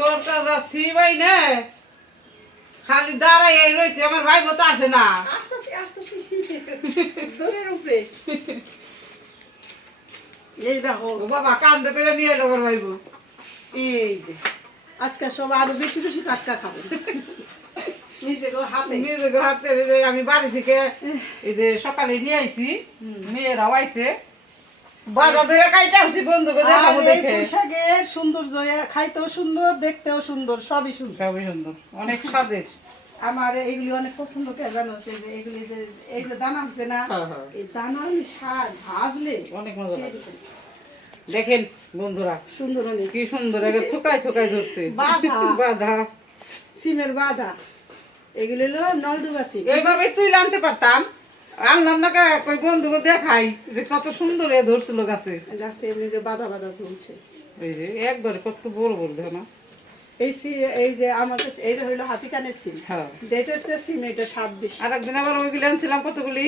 তোর তো যাচ্ছি ভাই না খালি দাঁড়াই এই রয়েছে আমার ভাই মতো আসে না। আসতেছি আসতেছি। দৌড়ের উপরে। এই দেখো বাবা কান্দ করে নিয়ে এলো আমার ভাইবো এই যে আজকে সব আরও বেশি বেশি টাটকা খাবে। আমি বাড়ি থেকে এই যে সকালে নিয়ে আইছি মেয়েরাও আইছে। বাজার ধরে কাইটা আনছি বন্ধুকে আর দেখাবো দেখে। পোশাকের সৌন্দর্য খাইতেও সুন্দর দেখতেও সুন্দর সবই সুন্দর। সবই সুন্দর অনেক স্বাদের। আমার এইগুলি অনেক পছন্দ কে জানো? সেই যে এগুলি যে এই যে দানা হচ্ছে না হ্যাঁ, হ্যাঁ। এই দানা আমি শাক ভাজলে অনেক মজা দেখেন বন্ধুরা সুন্দর অনেক। কি সুন্দর আগে থুকায় থুকায় ধরছে। বাধা। বাধা। সিমের বাধা। এগুলি হলো নলডুবা সিম। এইভাবে তুই আনতে পারতাম। আনলাম না কা? কই বন্ধুকে দেখাই যে কত সুন্দর এ ধরছিল গাছে। গাছে এমনি যে বাধা বাধা চলছে। এই যে একবারে কত বড় বড় দেখো না। এই সি এই যে আমার কাছে এইটা হইল হাতি কানের সিম। হ্যাঁ। এটা হচ্ছে সিম এটা স্বাদ বেশি। আর একদিন আবার ওইগুলি আনছিলাম কতগুলি?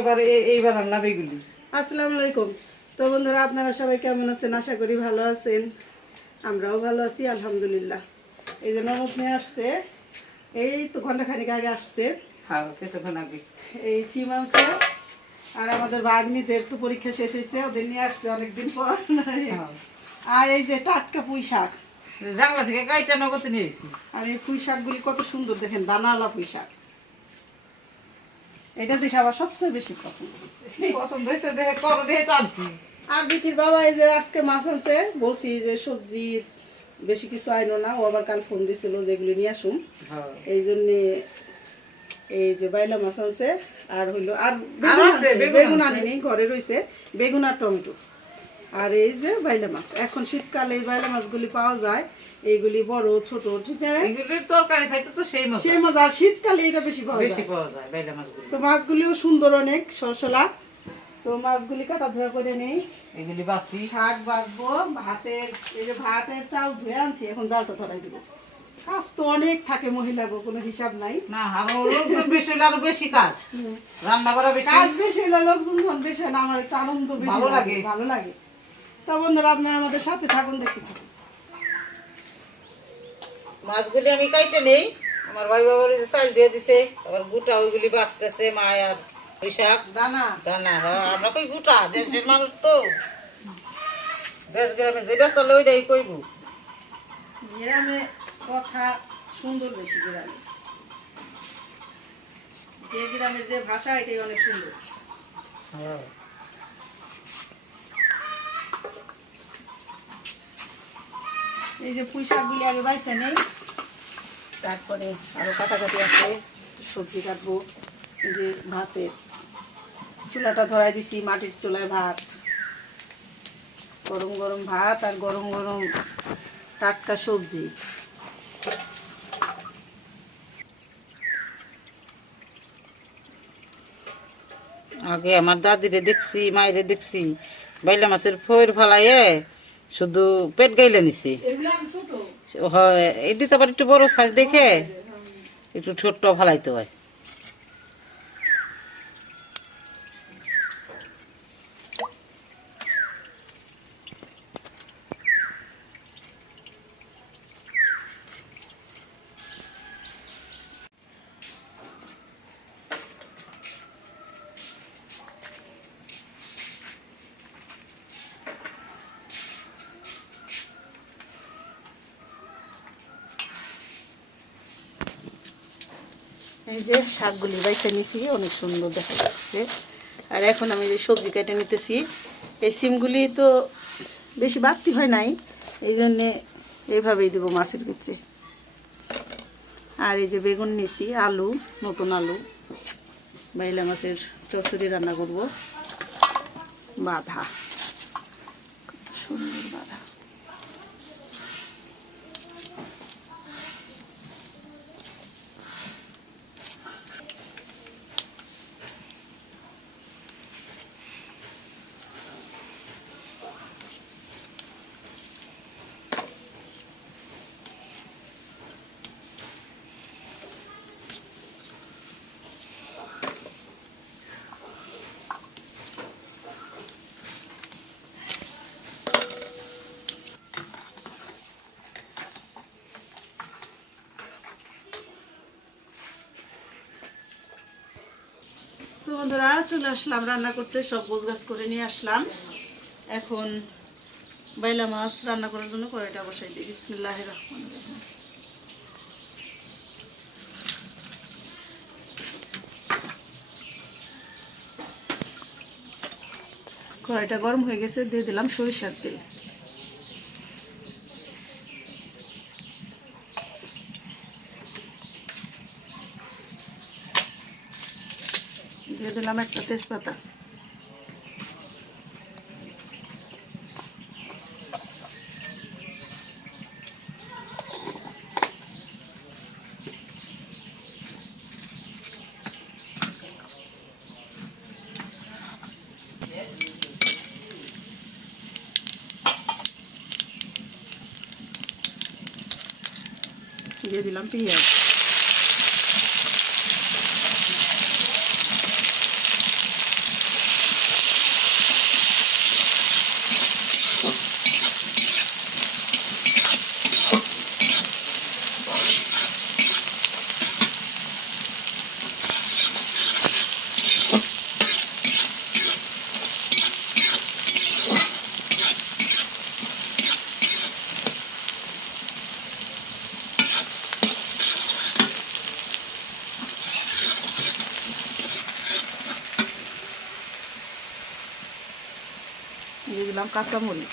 এবার এইবার আনলাম এইগুলি। আসসালামু আলাইকুম। তো বন্ধুরা আপনারা সবাই কেমন আছেন? আশা করি ভালো আছেন। আমরাও ভালো আছি আলহামদুলিল্লাহ। এই যে ননদ নিয়ে আসছে এই তো ঘণ্টা খানিক আগে আসছে। হ্যাঁ কিছুক্ষণ আগে। এই সিম আনছে আর আমাদের ভাগ্নিদের তো পরীক্ষা শেষ হয়েছে ওদের নিয়ে আসছে অনেকদিন পর। আর এই যে টাটকা পুঁই শাক। জানলা থেকে গাইটা নগদে নিয়েছি আর এই পুঁই শাকগুলি কত সুন্দর দেখেন দানাওয়ালা পুঁই শাক। এটা দেখে আবার সবচেয়ে বেশি পছন্দ হয়েছে। পছন্দ হয়েছে দেখে করো দেখে তো আনছি। আর বিকির বাবা এই যে আজকে মাছ আনছে বলছি যে সবজি বেশি কিছু আইনো না ও আবার কাল ফোন দিছিল যেগুলি নিয়ে আসুন হ্যাঁ। এই জন্যে এই যে বাইলা মাছ আনছে আর হইল আর বেগুন। আনিনি ঘরে রয়েছে বেগুন আর টমেটো। আর এই যে বাইলা মাছ এখন শীতকালে এই বাইলা মাছগুলি পাওয়া যায় এইগুলি বড় ছোট ঠিক তরকারি খাইতে তো সেই মজা। আর শীতকালে এটা বেশি পাওয়া বেশি যায়। পাওয়া যায় বাইলা মাছগুলি। তো মাছগুলিও সুন্দর অনেক সরসলা। তো মাছগুলি কাটা ধোয়া করে নেই। এগুলি বাসি শাক বাঁচবো ভাতের এই যে ভাতের চাল ধুয়ে আনছি এখন জালটা ধরাই দিব। কাজ তো অনেক থাকে মহিলা গো কোনো হিসাব নাই। না আরও লোকজন বেশি হলে আরও বেশি কাজ। রান্না করা বেশি। কাজ বেশি হলে লোকজন বেশি আমার একটু আনন্দ বেশি ভালো লাগে। ভালো লাগে। তো বন্ধুরা আপনারা আমাদের সাথে থাকুন দেখতে থাকুন। মাছগুলি আমি কাইটে নেই আমার ভাই বাবার চাল দিয়ে দিছে আবার গুটা ওইগুলি বাঁচতেছে মায়ার ওই শাক দানা। দানা হ্যাঁ, আমরা কই গুটা দেশের মানুষ তো। দেশ গ্রামে যেটা চলে ওইটাই কইব। গ্রামে কথা সুন্দর বেশি গ্রামে। যে গ্রামের যে ভাষা এটাই অনেক সুন্দর। হ্যাঁ। এই যে পুঁই শাকগুলি আগে বাইছে নেই তারপরে আরও কাটাকাটি আছে সবজি কাটবো। এই যে ভাতের চুলাটা ধরাই দিছি মাটির চুলায় ভাত। গরম গরম ভাত আর গরম গরম টাটকা সবজি। আগে আমার দাদিরে দেখছি মায়েরে দেখছি। বাইলা মাছের ফয়ের ফালাইয়ে শুধু পেট গাইলে নিছি। হয় এটি তো আবার একটু বড় সাইজ দেখে। একটু ছোট্ট ফলাইতে হয়। যে শাকগুলি বাইছে নিছি, অনেক সুন্দর দেখা যাচ্ছে। আর এখন আমি যে সবজি কেটে নিতেছি, এই সিমগুলি তো বেশি বাড়তি হয় নাই, এই জন্যে এইভাবেই দেবো মাছের ভিতরে আর এই যে বেগুন নিছি, আলু, নতুন আলু, বাইলা মাছের চচ্চড়ি রান্না করব। বাধা সুন্দর বাধা। বন্ধুরা, চলে আসলাম রান্না করতে। সব গোছ গাছ করে নিয়ে আসলাম। এখন বাইলা মাছ রান্না করার জন্য কড়াইটা বসাই দিই। বিসমিল্লাহ রহমান কড়াইটা গরম হয়ে গেছে, দিয়ে দিলাম সরিষার তেল দিয়ে দিলাম একটা তেজপাতা। দিয়ে দিলাম পেঁয়াজ। দিলাম কাঁচামরিচ।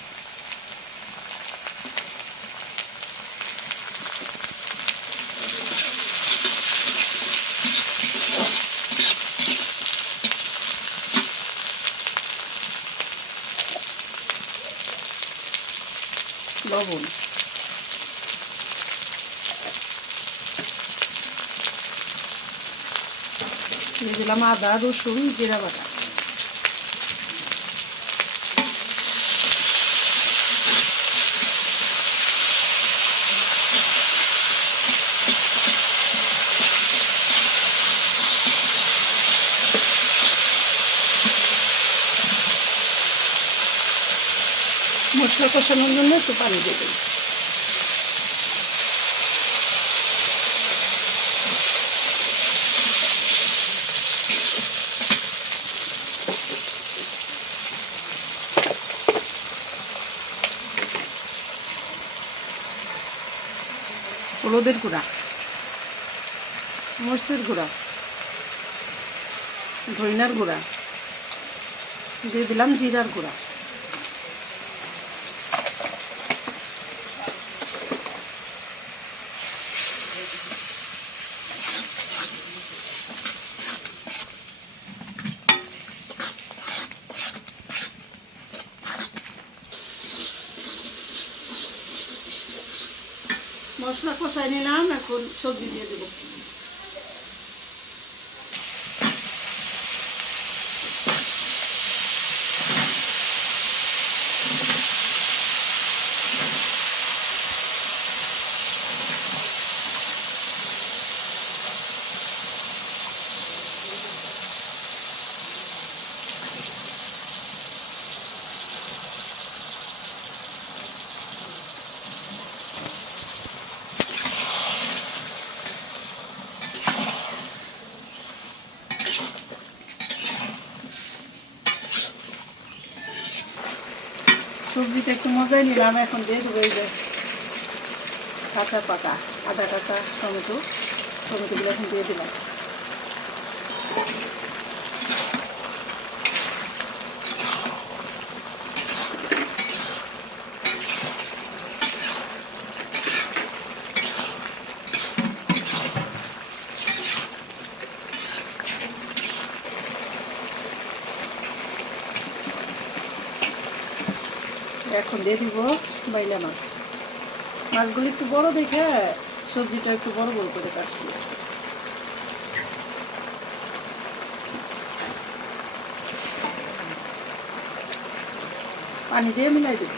লবণ। দিয়ে দিলাম আদা রসুন জিরা বাটা। মশলা কষানোর জন্য একটু পানি দিয়ে দিই হলুদের গুঁড়া, মরিচের গুঁড়া, ধইনার গুঁড়া, দিয়ে দিলাম জিরার গুঁড়া মশলা কষাই নিলাম এখন সবজি দিয়ে দেবো সবজিটা একটু মজাই নিলাম এখন দিয়ে দেবো এই যে কাঁচা পাতা আদা কাঁচা টমেটো। টমেটোগুলো এখন দিয়ে দিলাম এখন দিয়ে দিব বাইলা মাছ। মাছগুলি একটু বড় দেখে সবজিটা একটু বড় বড় করে কাটছি। পানি দিয়ে মিলাই দেব।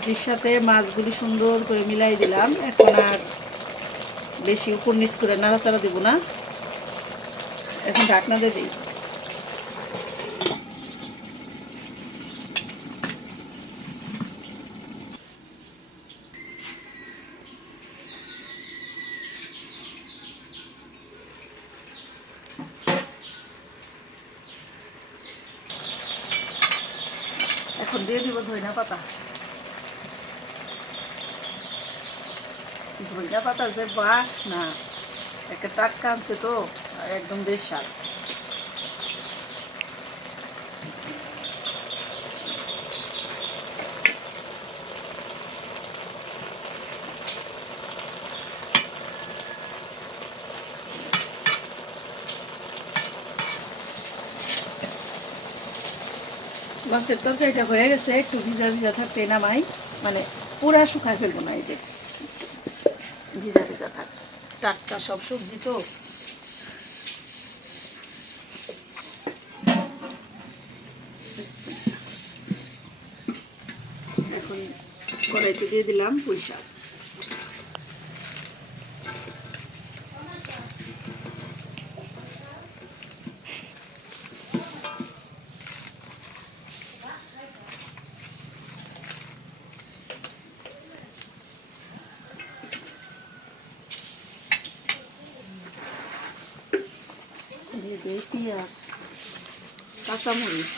সবজির সাথে মাছগুলি সুন্দর করে মিলাই দিলাম। এখন আর বেশি উপর নিচ করে নাড়াচাড়া দেবো না। এখন ঢাকনা দিয়ে দিই এখন দিয়ে দিব ধনিয়া পাতা পাতা বাস না, একটা টাটকা আনছে তো, একদম বেশ স্বাদ মাছের তরকারিটা হয়ে গেছে, একটু ভিজা ভিজা থাকতে নামাই মানে পুরা শুকায় ফেলব না এই যে। ভিজা ভিজা থাক। টাটকা সব সবজি তো। এখন কড়াইতে দিয়ে দিলাম পুঁই শাক দিয়ে দিই পেঁয়াজ কাঁচামরিচ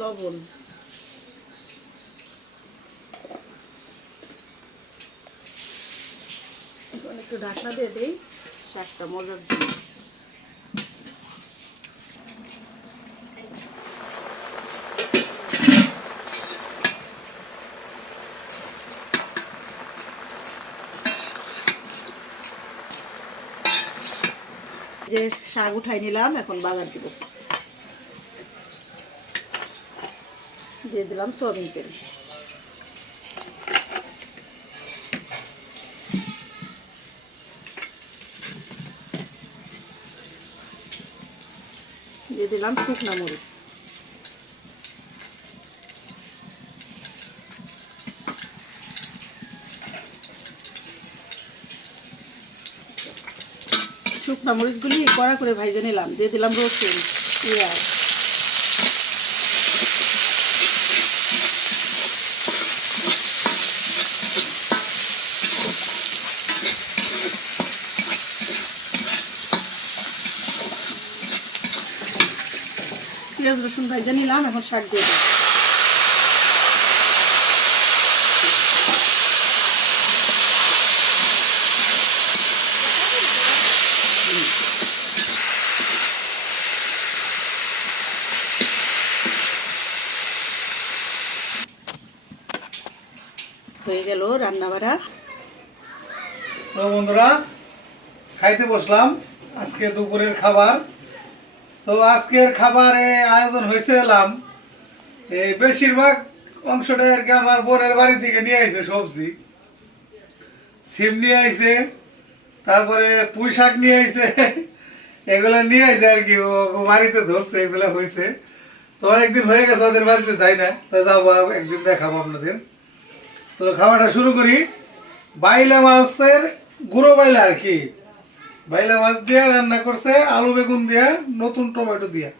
লবণ। একটু ঢাকনা দিয়ে দিই। শাকটা মজার জন্য যে শাক উঠাই নিলাম, এখন বাগান দিব। দিয়ে দিলাম সয়াবিন তেল। দিয়ে দিলাম শুকনা মরিচ। শুকনা মরিচগুলি কড়া করে ভাইজে নিলাম, দিয়ে দিলাম রসুন, পেঁয়াজ। পেঁয়াজ, রসুন ভাইজে নিলাম, এখন শাক দিয়ে দেবো হয়ে তো বন্ধুরা, খাইতে বসলাম আজকে দুপুরের খাবার। তো আজকের খাবারে আয়োজন হয়েছে এলাম, এই বেশিরভাগ অংশটা আর কি আমার বোনের বাড়ি থেকে নিয়ে আইছে সবজি। সিম নিয়ে আইছে, তারপরে পুঁই শাক নিয়ে আইছে, এগুলো নিয়ে আইছে আর কি, ও বাড়িতে ধরছে, এগুলো হয়েছে তো অনেকদিন হয়ে গেছে, ওদের বাড়িতে যাই না, তো যাব একদিন দেখাবো আপনাদের। তো খাওয়াটা শুরু করি। বাইলা মাছের গুঁড়ো বাইলা আর কি। বাইলা মাছ দিয়ে রান্না করছে আলু বেগুন দিয়ে নতুন টমেটো দিয়ে।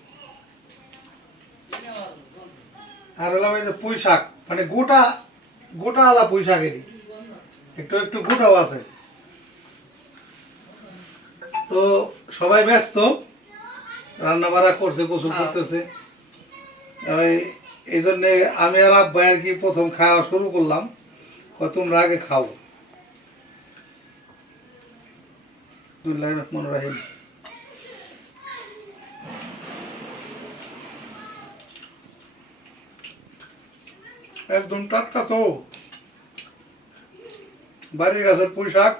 আর হলাম এই যে পুঁই শাক মানে গোটা গোটা আলা পুঁই শাক এটি। একটু একটু গোটাও আছে। তো সবাই ব্যস্ত রান্না বাড়া করছে গোসল করতেছে। ওই এই জন্যে আমি আর আব্বাই আর কি প্রথম খাওয়া শুরু করলাম। তোমরা আগে খাও। রহমানির রহিম। একদম টাটকা তো। বাড়ির গাছের পুঁই শাক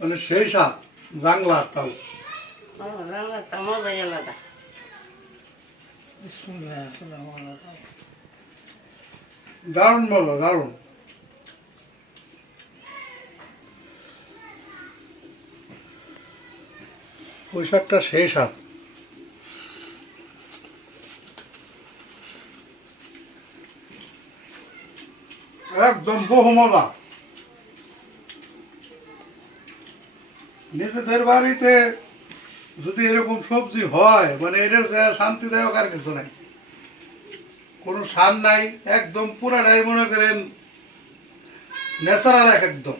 মানে সেই শাক জাংলার তাও। দারুণ বলো দারুণ। পুঁই শাকটা সেই স্বাদ একদম বহু মজা নিজেদের বাড়িতে যদি এরকম সবজি হয় মানে এটার যে শান্তিদায়ক আর কিছু নাই। কোনো সার নাই, একদম পুরাটাই মনে করেন ন্যাচারাল এক একদম।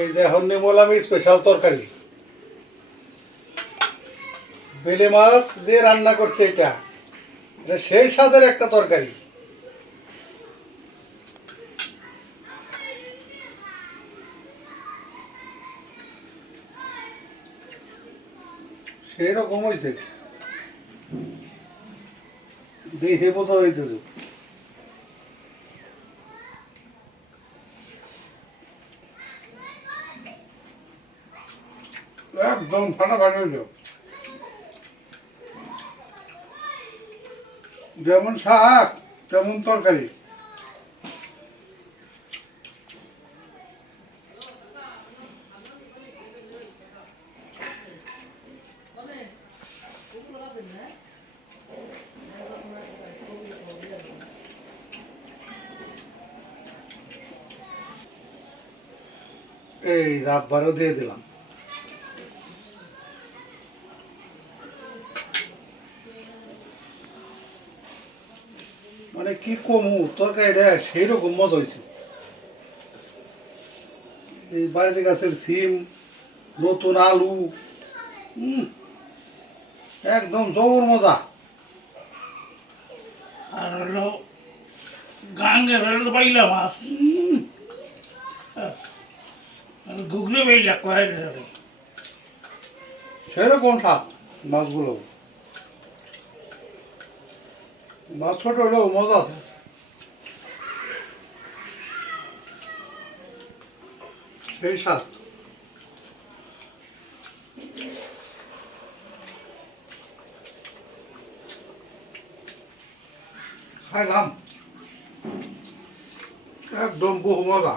এই যে এখন নিমলাম স্পেশাল তরকারি। বেলে মাছ দিয়ে রান্না করছে এটা। এটা সেই স্বাদের একটা তরকারি। সেই রকম হয়েছে দেখে বোঝা হইতেছে। একদম ফাটাফাটি হইল। যেমন শাক তেমন তরকারি। এই রাতবারও দিয়ে দিলাম। মানে কি কমু তরকারিটা সেই রকম মজা হয়েছে। এই বাইরে গাছের সিম নতুন আলু একদম জবর মজা। আর হলো গাঙ্গের হলো বাইলা মাছ গুগলি বাইলা কয়েক সেরকম স্বাদ মাছগুলো। মাছ ছোট হলেও মজা। আছে সেই স্বাদ। খাইলাম। একদম বহু মজা।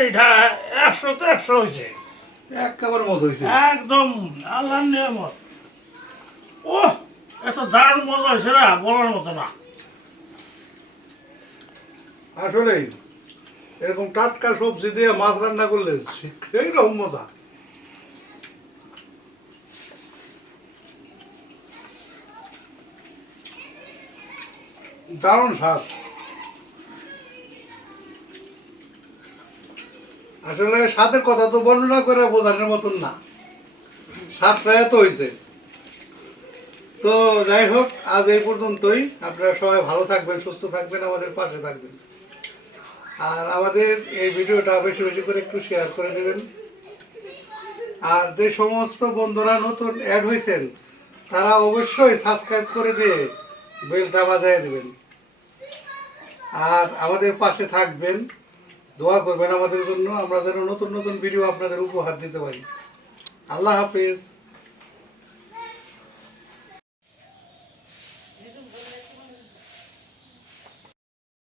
তরকারিটা একশো তো একশো হয়েছে। একেবারে মজা হয়েছে। একদম আল্লাহ নিয়ামত। ও এত দারুণ মজা হয়েছে না বলার মতো না। আসলে এরকম টাটকা সবজি দিয়ে মাছ রান্না করলে সেই রকম মজা দারুণ স্বাদ। আসলে স্বাদের কথা তো বর্ণনা করে বোঝানোর মতন না। স্বাদটা এত হয়েছে তো যাই হোক, আজ এই পর্যন্তই। আপনারা সবাই ভালো থাকবেন, সুস্থ থাকবেন, আমাদের পাশে থাকবেন। আর আমাদের এই ভিডিওটা বেশি বেশি করে একটু শেয়ার করে দেবেন। আর যে সমস্ত বন্ধুরা নতুন অ্যাড হয়েছেন তারা অবশ্যই সাবস্ক্রাইব করে দিয়ে বেলটা বাজায় দেবেন। আর আমাদের পাশে থাকবেন। দোয়া করবেন আমাদের জন্য, আমরা যেন নতুন নতুন ভিডিও আপনাদের উপহার দিতে পারি। আল্লাহ হাফিজ।